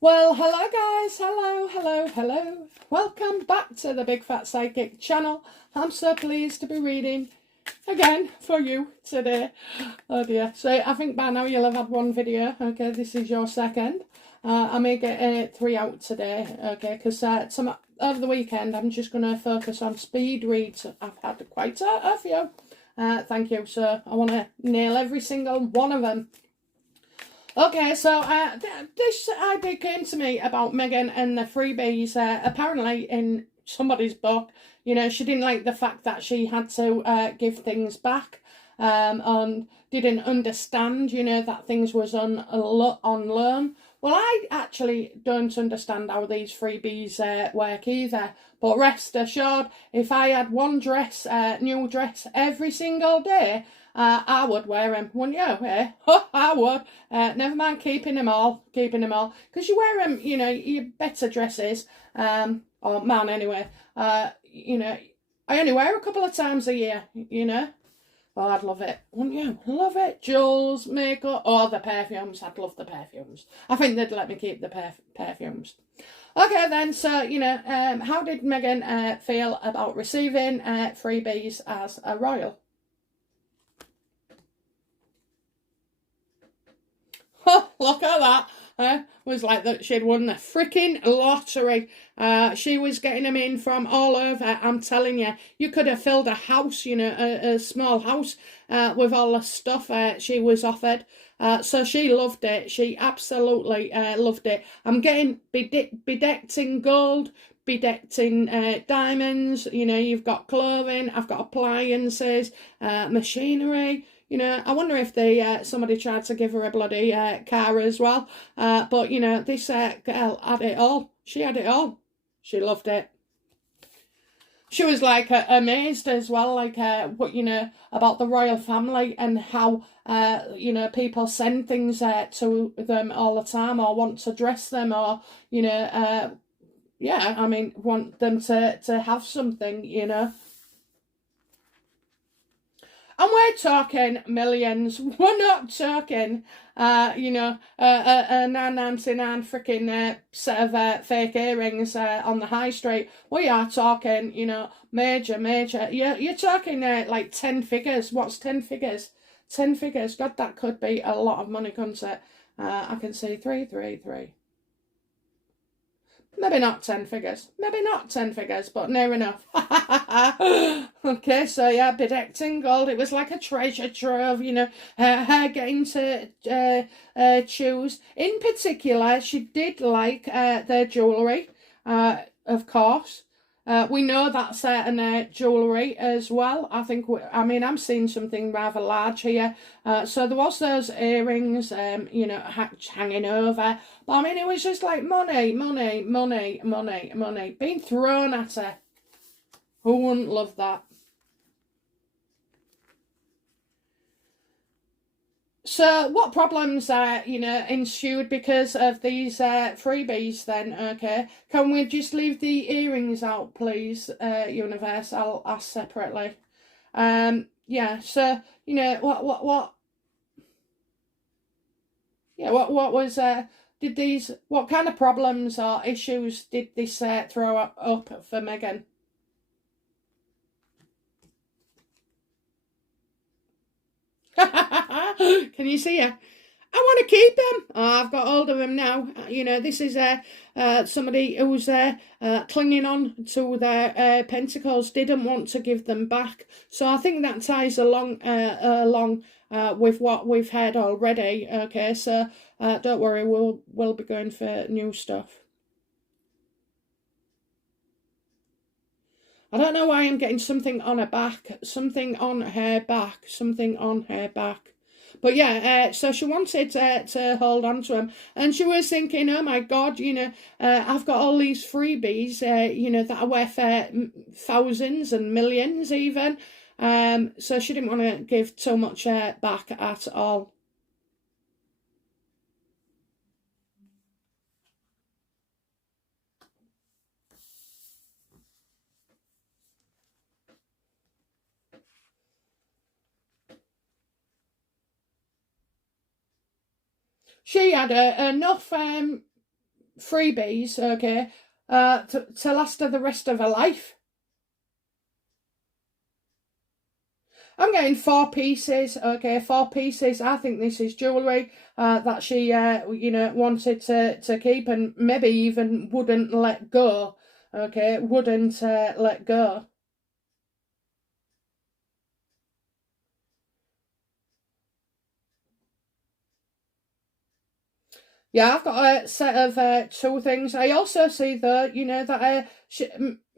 Well, hello guys, hello. Welcome back to the Big Fat Psychic channel. I'm so pleased to be reading again for you today. Oh dear, so I think by now you'll have had one video, okay, this is your second. I may get 3 out today, okay, because over the weekend I'm just going to focus on speed reads. I've had quite a few, thank you, so I want to nail every single one of them. Okay, so this idea came to me about Megan and the freebies. Apparently, in somebody's book, she didn't like the fact that she had to give things back, and didn't understand, that things was on loan. Well, I actually don't understand how these freebies work either. But rest assured, if I had one dress, new dress every single day, I would wear them, wouldn't you? Eh? I would. Never mind keeping them all. Because you wear them, your better dresses, or man anyway, I only wear a couple of times a year, Oh, I'd love it, wouldn't you? Love it. Jewels, makeup, the perfumes. I'd love the perfumes. I think they'd let me keep the perfumes. Okay then, so, how did Megan feel about receiving freebies as a royal? Oh, look at that. Was like that she'd won the freaking lottery. She was getting them in from all over. I'm telling you, you could have filled a house, a small house, with all the stuff she was offered. So she loved it. She absolutely loved it. I'm getting bedecked in gold, bedecked in diamonds. You've got clothing. I've got appliances, machinery. I wonder if somebody tried to give her a bloody car as well. But, this girl had it all. She had it all. She loved it. She was, like, amazed as well, like, what, about the royal family and how, people send things to them all the time or want to dress them or, want them to have something. And we're talking millions. We're not talking, a 9.99 freaking set of fake earrings on the high street. We are talking, major. You're talking like 10 figures. What's 10 figures? 10 figures. God, that could be a lot of money, couldn't it? I can see 333. Maybe not 10 figures. But near enough. Okay, so yeah, bedecked in gold. It was like a treasure trove, her getting to choose. In particular, she did like their jewellery, of course. We know that certain jewellery as well. I'm seeing something rather large here. So there was those earrings, hanging over. But it was just like money being thrown at her. Who wouldn't love that? So what problems ensued because of these freebies then? Okay, can we just leave the earrings out, please, universe? I'll ask separately. Yeah, so what yeah, what was what kind of problems or issues did this throw up for Megan? Can you see her? I want to keep them. Oh, I've got hold of them now. This is somebody who's clinging on to their pentacles, didn't want to give them back. So I think that ties along with what we've had already. Okay, so don't worry, we'll be going for new stuff. I don't know why I'm getting something on her back, something on her back. But yeah, so she wanted to hold on to him. And she was thinking, oh my God, I've got all these freebies, that are worth thousands and millions even. So she didn't want to give too much back at all. She had enough freebies, okay, to last her the rest of her life. I'm getting 4 pieces, okay, 4 pieces. I think this is jewellery that she, wanted to keep and maybe even wouldn't let go, okay, wouldn't let go. Yeah, I've got a set of 2 things. I also see that, that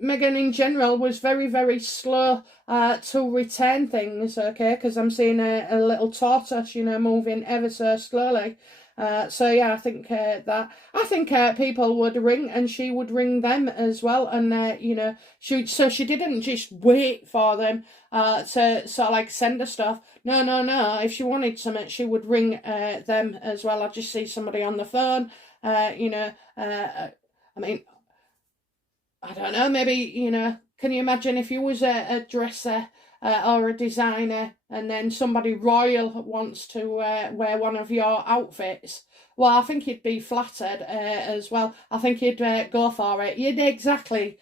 Meghan in general was very, very slow to return things, okay? Because I'm seeing a little tortoise, moving ever so slowly. So yeah, I think that I think people would ring and she would ring them as well, and she didn't just wait for them to sort of like send her stuff. No. If she wanted something, she would ring them as well. I just see somebody on the phone. I mean, I don't know. Maybe can you imagine if you was a dresser or a designer, and then somebody royal wants to wear one of your outfits? Well, I think you'd be flattered as well. I think you'd go for it. You'd exactly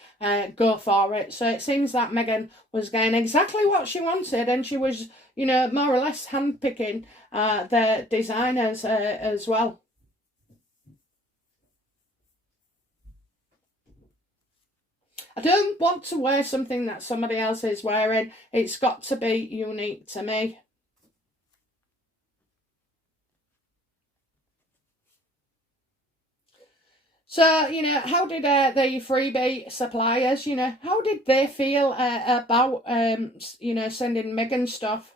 go for it. So it seems that Meghan was getting exactly what she wanted, and she was, more or less handpicking the designers as well. I don't want to wear something that somebody else is wearing. It's got to be unique to me. So, how did the freebie suppliers, how did they feel about, sending Meghan stuff?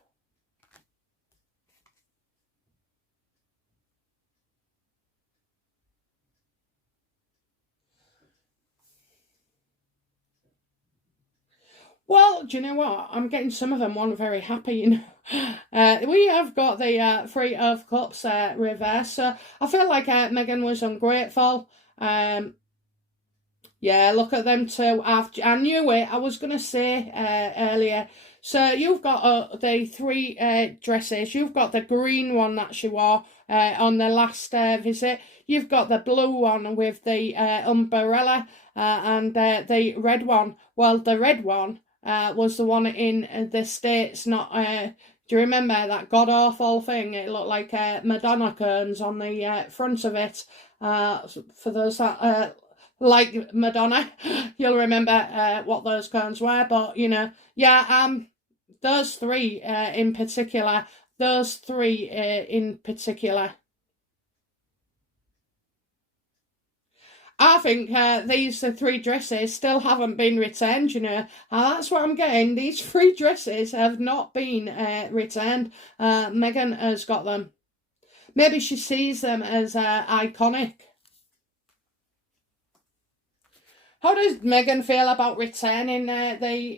Well, do you know what? I'm getting some of them one very happy, we have got the Three of Cups reverse, so I feel like Meghan was ungrateful. Yeah, look at them two. I knew it. I was going to say earlier. So you've got the 3 dresses. You've got the green one that she wore on the last visit. You've got the blue one with the umbrella and the red one. Well, the red one was the one in the States, not... do you remember that god-awful thing? It looked like Madonna cones on the front of it. For those that... like Madonna, you'll remember what those cones were, but those 3 in particular, I think these 3 dresses still haven't been returned, and that's what I'm getting. These 3 dresses have not been returned. Meghan has got them. Maybe she sees them as iconic. How does Meghan feel about returning the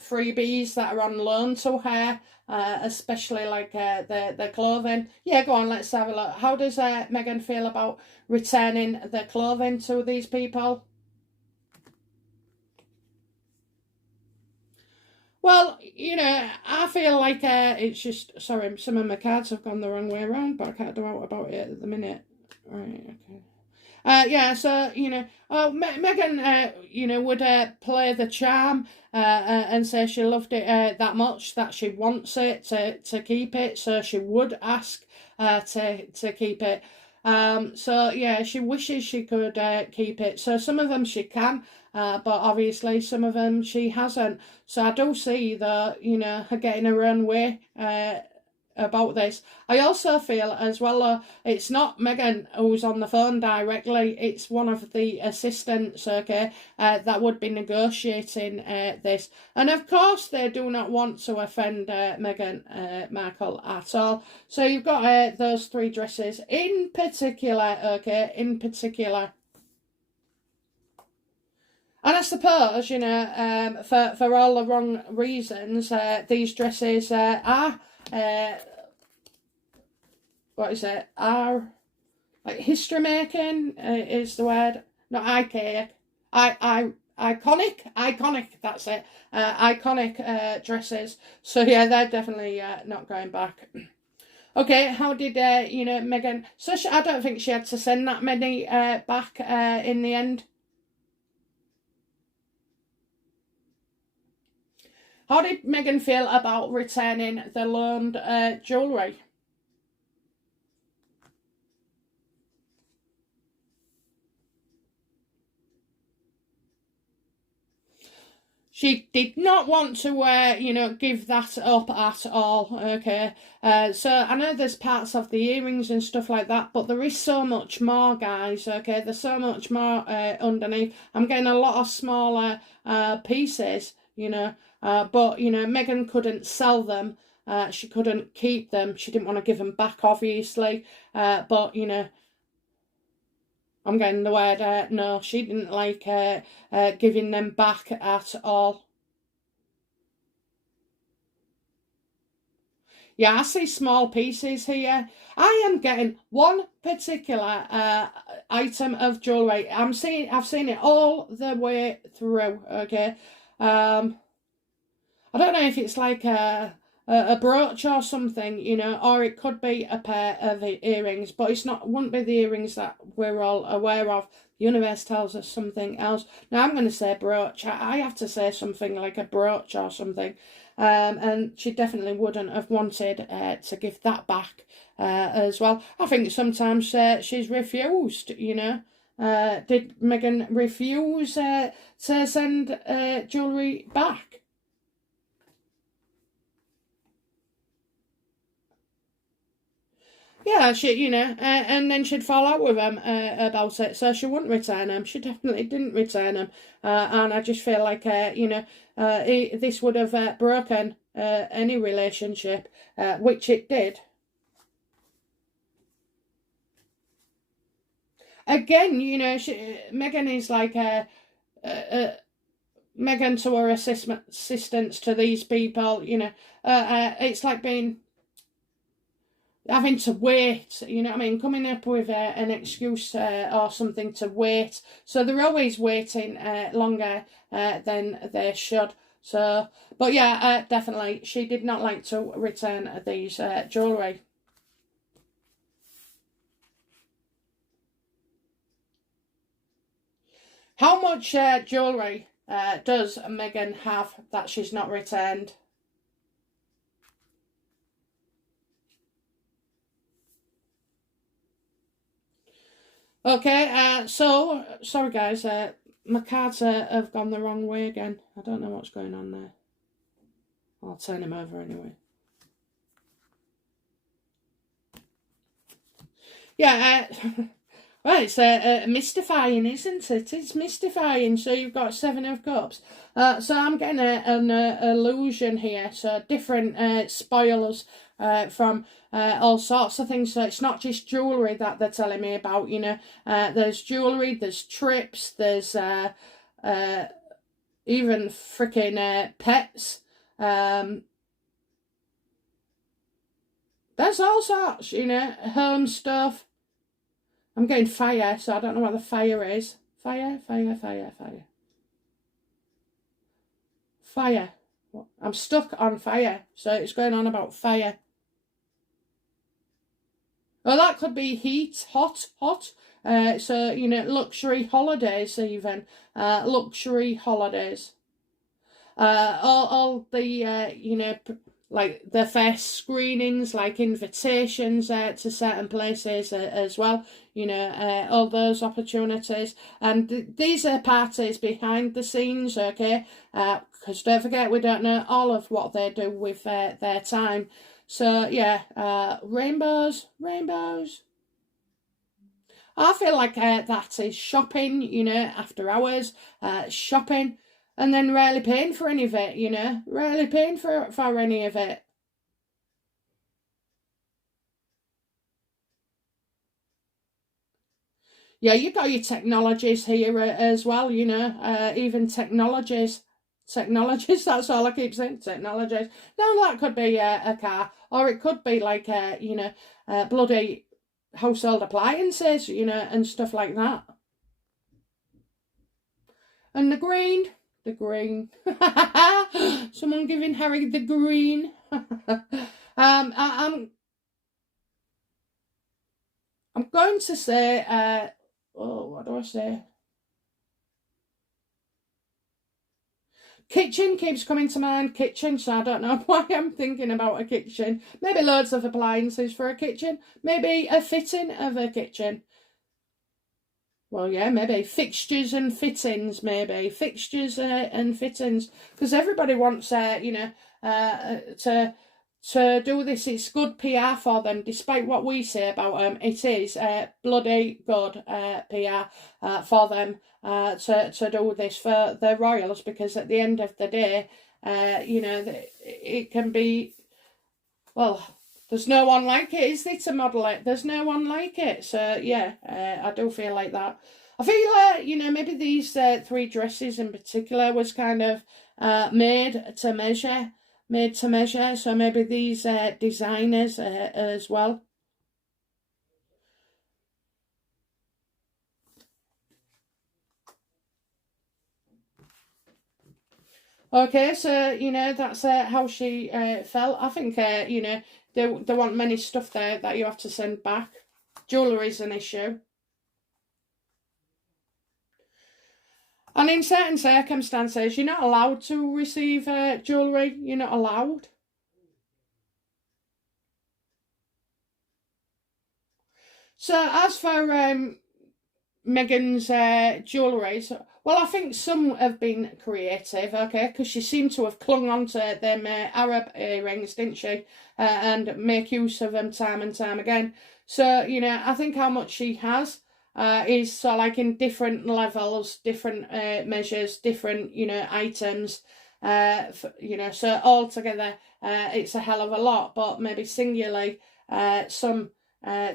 freebies that are on loan to her, especially like the clothing? Yeah, go on, let's have a look. How does Meghan feel about returning the clothing to these people? Well, I feel like it's just... Sorry, some of my cards have gone the wrong way around, but I can't do out about it at the minute. Right, okay. So Meghan, would play the charm and say she loved it that much that she wants it to keep it, so she would ask to keep it. So yeah, she wishes she could keep it. So some of them she can, but obviously some of them she hasn't. So I do see that her getting her own way about this. I also feel as well, it's not Meghan who's on the phone directly, it's one of the assistants, okay, that would be negotiating this. And of course they do not want to offend Meghan Markle at all. So you've got those 3 dresses in particular, okay, in particular. And I suppose, for all the wrong reasons, these dresses are... what is it? Like history making is the word. Not archaic. Iconic. That's it. Iconic dresses. So yeah, they're definitely not going back. Okay, how did, you know, Meghan... So I don't think she had to send that many back in the end. How did Meghan feel about returning the loaned jewellery? She did not want to, you know, give that up at all, okay? So I know there's parts of the earrings and stuff like that, but there is so much more, guys, okay? There's so much more underneath. I'm getting a lot of smaller pieces, you know, but, you know, Meghan couldn't sell them. She couldn't keep them. She didn't want to give them back, obviously. But, you know, I'm getting the word, no, she didn't like giving them back at all. Yeah, I see small pieces here. I am getting one particular item of jewellery. I've seen it all the way through, okay? I don't know if it's like a brooch or something, you know, or it could be a pair of earrings, but wouldn't be the earrings that we're all aware of. The universe tells us something else. Now I'm going to say brooch. I have to say something like a brooch or something. And she definitely wouldn't have wanted to give that back as well. I think sometimes she's refused, you know. Did Meghan refuse to send jewellery back? Yeah, you know, and then she'd fall out with them about it, so she wouldn't return them. She definitely didn't return them, and I just feel like, you know, this would have broken any relationship, which it did. Again, you know, Meghan is like Meghan to her assistance to these people, you know, it's like having to wait, you know what I mean, coming up with an excuse or something to wait. So they're always waiting longer than they should. So, but yeah, definitely, she did not like to return these jewellery. How much jewellery does Meghan have that she's not returned? Okay, so, sorry guys, my cards have gone the wrong way again. I don't know what's going on there. I'll turn him over anyway. Yeah, well, it's mystifying, isn't it? It's mystifying. So you've got Seven of Cups. So I'm getting an illusion here. So different spoilers from all sorts of things. So it's not just jewellery that they're telling me about, you know. There's jewellery, there's trips, there's even freaking pets. There's all sorts, you know, home stuff. I'm getting fire, so I don't know what the fire is. Fire, fire, fire, fire. Fire. I'm stuck on fire, so it's going on about fire. Well, that could be heat, hot, hot. So, you know, luxury holidays even. Luxury holidays. All the, you know, like the first screenings, like invitations to certain places as well, you know, all those opportunities. And these are parties behind the scenes, okay? Because don't forget, we don't know all of what they do with their time. So, yeah, rainbows, rainbows. I feel like that is shopping, you know, after hours, shopping, and then rarely paying for any of it, you know, rarely paying for any of it. Yeah, you've got your technologies here as well, you know, even technologies. Technologies, that's all I keep saying, technologies. Now, that could be a car, or it could be like, you know, bloody household appliances, you know, and stuff like that. And the green. Someone giving Harry the green. I'm I'm going to say, what do I say? Kitchen keeps coming to mind, kitchen, so I don't know why I'm thinking about a kitchen. Maybe loads of appliances for a kitchen. Maybe a fitting of a kitchen. Well, yeah, maybe fixtures and fittings, maybe. Fixtures and fittings. Because everybody wants, to do this. It's good PR for them, despite what we say about them. It is bloody good PR for them to do this for the royals, because at the end of the day, it can be, well, there's no one like it, is there, to model it? There's no one like it. So, yeah, I do feel like that. I feel, maybe these 3 dresses in particular was kind of made to measure. So maybe these designers as well. Okay, so, that's how she felt. I think, there weren't many stuff there that you have to send back. Jewellery's an issue. And in certain circumstances, you're not allowed to receive jewellery. You're not allowed. So as for Meghan's jewellery, well, I think some have been creative, okay, because she seemed to have clung on to them Arab earrings, didn't she, and make use of them time and time again. So, I think how much she has is so like in different levels, different measures, different, items, so altogether it's a hell of a lot, but maybe singularly some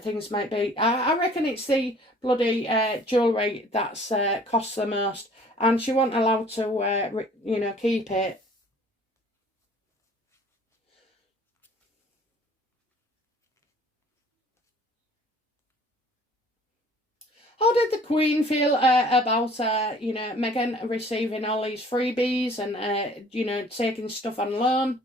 things might be. I reckon it's the bloody jewellery that's costs the most, and she wasn't allowed to, keep it. How did the Queen feel about, Meghan receiving all these freebies and, taking stuff on loan?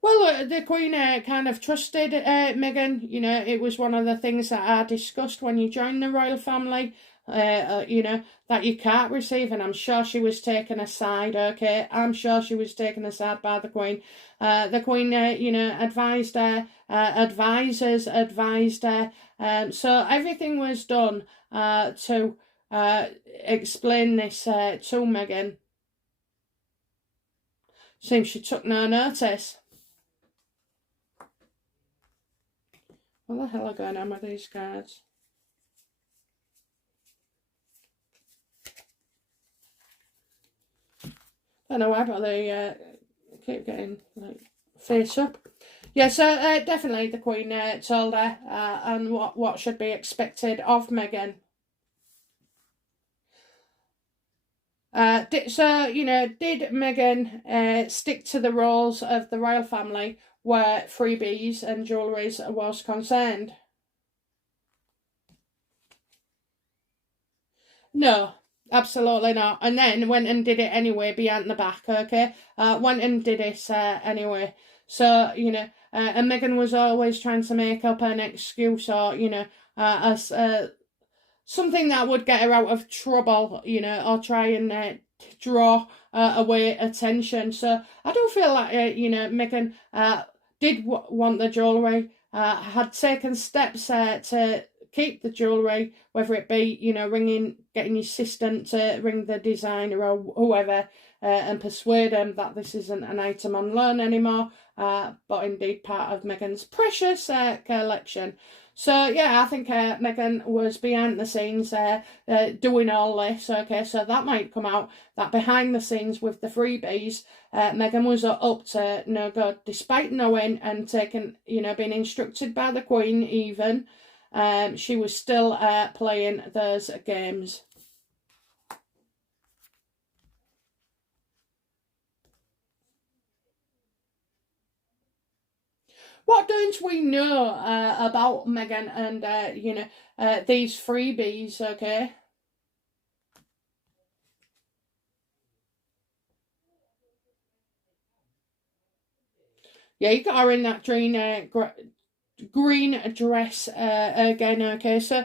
Well, the Queen kind of trusted Meghan. It was one of the things that I discussed when you join the royal family. That you can't receive, and I'm sure she was taken aside. Okay, I'm sure she was taken aside by the Queen. The Queen, advised her. Advisors advised her. So everything was done to explain this to Meghan. Seems she took no notice. What the hell are going on with these cards? I don't know why, but they keep getting like face up. Yeah, so definitely the Queen told her and what should be expected of Meghan. Did Meghan stick to the rules of the royal family where freebies and jewelleries was concerned? No, absolutely not. And then went and did it anyway behind the back, okay? Went and did it anyway. So, and Meghan was always trying to make up an excuse or, as something that would get her out of trouble, or try and draw away attention. So I do feel like, Meghan did want the jewellery, had taken steps to keep the jewellery, whether it be, getting your assistant to ring the designer or whoever and persuade them that this isn't an item on loan anymore, but indeed part of Meghan's precious collection. So, yeah, I think Meghan was behind the scenes doing all this, okay, so that might come out, that behind the scenes with the freebies, Meghan was up to no good, despite knowing and taking, being instructed by the Queen even, she was still playing those games. What don't we know about Meghan and, these freebies, okay? Yeah, you got her in that green dress again. Okay, so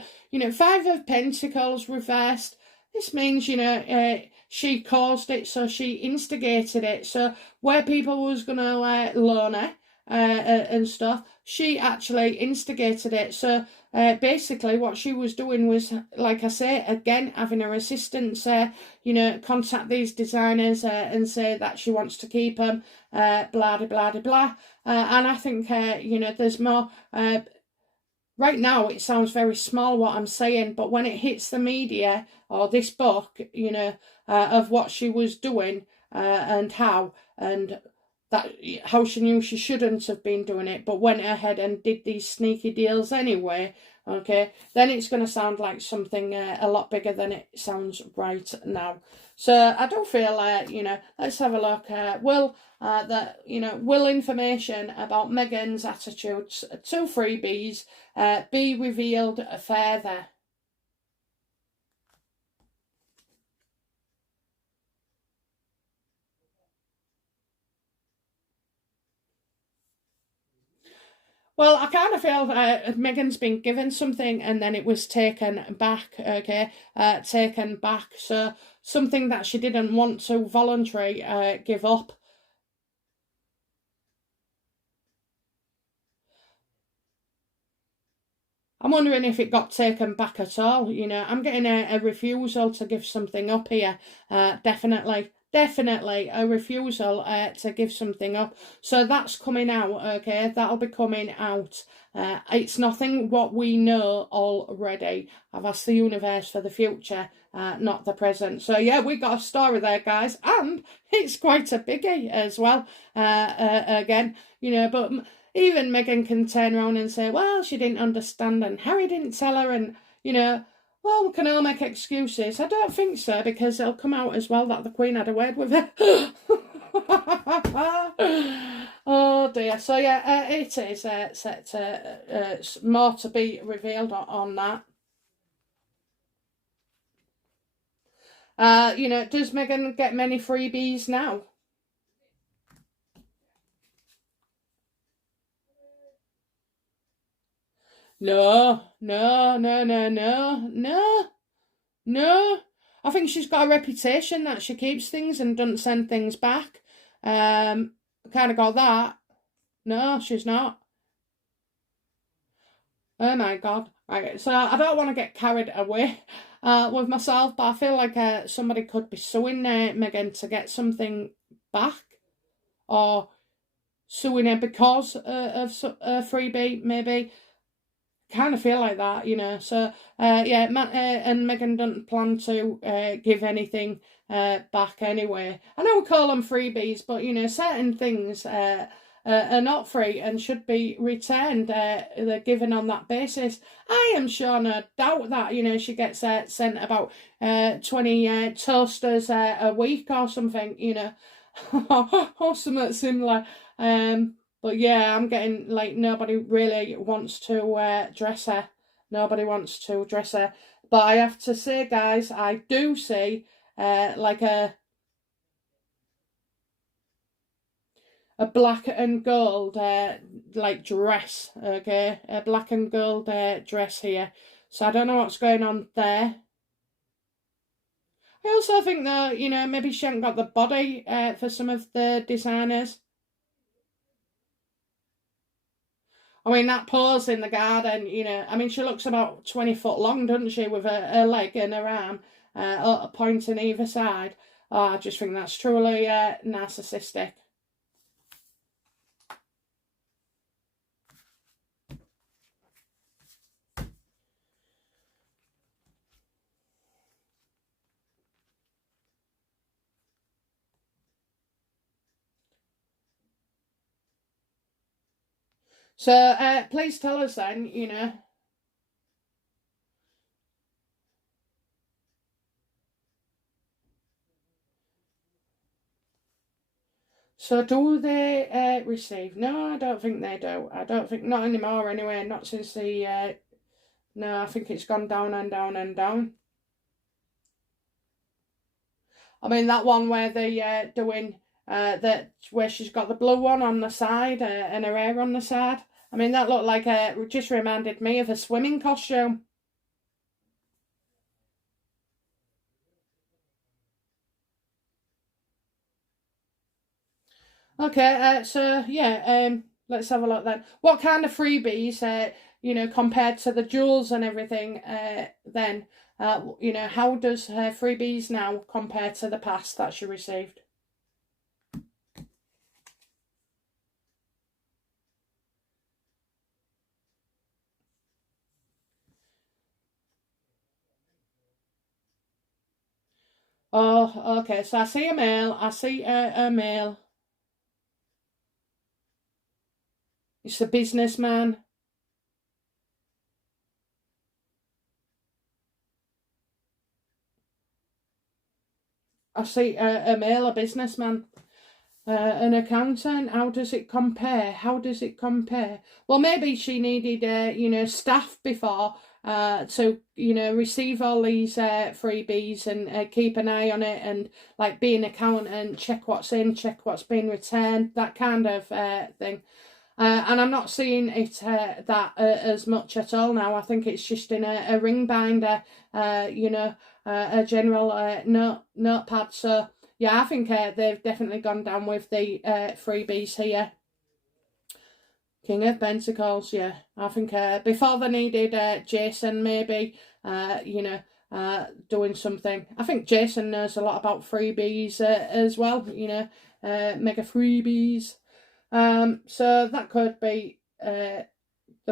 Five of Pentacles reversed. This means she caused it, so she instigated it. So where people was gonna loan her and stuff, she actually instigated it. So basically what she was doing was, like I say again, having her assistants contact these designers and say that she wants to keep them, blah blah blah blah. And I think there's more. Right now it sounds very small what I'm saying, but when it hits the media or this book, of what she was doing and how, and that how she knew she shouldn't have been doing it, but went ahead and did these sneaky deals anyway. Okay, then it's going to sound like something a lot bigger than it sounds right now. So I don't feel let's have a look. Will information about Meghan's attitudes to freebies be revealed further? Well, I kind of feel Meghan's been given something and then it was taken back, okay? Taken back. So something that she didn't want to voluntarily give up. I'm wondering if it got taken back at all. I'm getting a refusal to give something up here. Definitely a refusal to give something up. So that's coming out, okay? That'll be coming out. It's nothing what we know already. I've asked the universe for the future, not the present. So yeah, we got a story there, guys, and it's quite a biggie as well. Again, but even Meghan can turn around and say, well, she didn't understand and Harry didn't tell her, and well, we can all make excuses. I don't think so, because it'll come out as well that the Queen had a word with her. Oh dear. So yeah, it is set to more to be revealed on that. Does Meghan get many freebies now? No. I think she's got a reputation that she keeps things and doesn't send things back. Kind of got that. No, she's not. Oh my God. Right, so I don't want to get carried away with myself, but I feel like somebody could be suing Meghan to get something back, or suing her because of a freebie, maybe. Kind of feel like that, So, yeah, and Meghan doesn't plan to give anything back anyway. I know we call them freebies, but, certain things are not free and should be returned. They're given on that basis. I am sure, no doubt that, she gets sent about 20 toasters a week or something, or something similar. But yeah, I'm getting like nobody really wants to dress her. Nobody wants to dress her. But I have to say, guys, I do see like a black and gold like dress, okay? A black and gold dress here. So I don't know what's going on there. I also think that, maybe she hasn't got the body for some of the designers. I mean, that pose in the garden, she looks about 20 foot long, doesn't she, with her leg and her arm pointing either side. Oh, I just think that's truly narcissistic. So please tell us then, So do they receive? No, I don't think they do. I don't think, not anymore anyway, not since the, no, I think it's gone down and down and down. I mean, that one where they doing that where she's got the blue one on the side and her hair on the side. I mean, that looked like just reminded me of a swimming costume. Okay, so yeah, let's have a look then. What kind of freebies, compared to the jewels and everything, then, how does her freebies now compare to the past that she received? Oh, okay, so I see a male, I see a male. It's a businessman. I see a male, a businessman. An accountant, how does it compare? How does it compare? Well, maybe she needed, staff before to, receive all these freebies and keep an eye on it and like be an accountant, check what's in, check what's been returned, that kind of thing. And I'm not seeing it as much at all now. I think it's just in a ring binder, a general notepad. So, yeah, I think they've definitely gone down with the freebies here. King of Pentacles, yeah. I think before they needed Jason maybe, doing something. I think Jason knows a lot about freebies as well, mega freebies. So that could be, there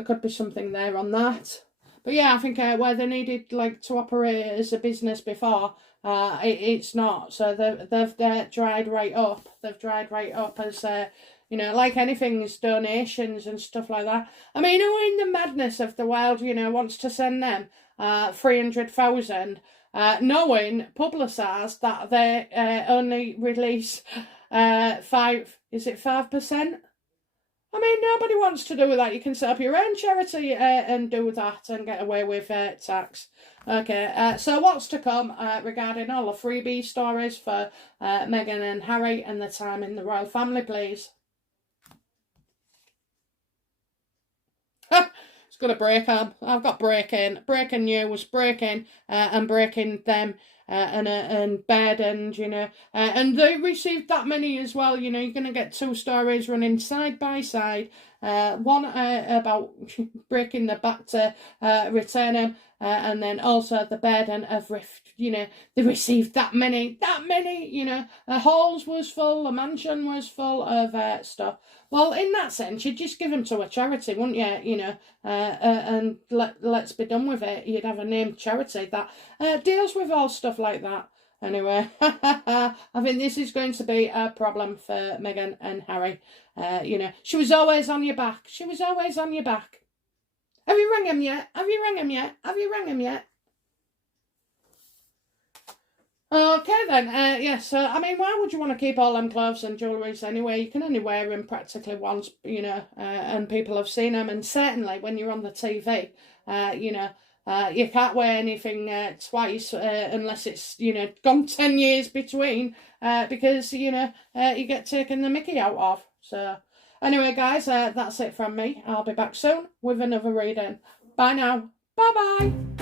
could be something there on that. But yeah, I think where they needed like to operate as a business before, it's not. So they've dried right up. They've dried right up as like anything, is donations and stuff like that. I mean, who in the madness of the world, wants to send them 300,000, knowing publicised that they only release 5%? I mean, nobody wants to do that. You can set up your own charity and do that and get away with tax. Okay, so what's to come regarding all the freebie stories for Meghan and Harry and the time in the royal family, please? It's got a break on. I've got breaking news, and breaking them. And bed and and they received that many as well. You're going to get two stories running side by side. One about breaking the back to return him, and then also the bed and of they received that many. The halls was full, the mansion was full of stuff. Well, in that sense, you'd just give them to a charity, wouldn't you? And let's be done with it. You'd have a named charity that deals with all stuff like that. Anyway, I think this is going to be a problem for Meghan and Harry. She was always on your back. She was always on your back. Have you rang him yet? Have you rang him yet? Have you rang him yet? Okay then, yeah, so, I mean, why would you want to keep all them clothes and jewelleries anyway? You can only wear them practically once, and people have seen them, and certainly when you're on the TV, you can't wear anything twice unless it's, gone 10 years between, because, you get taken the mickey out of. So, anyway, guys, that's it from me. I'll be back soon with another reading. Bye now. Bye-bye.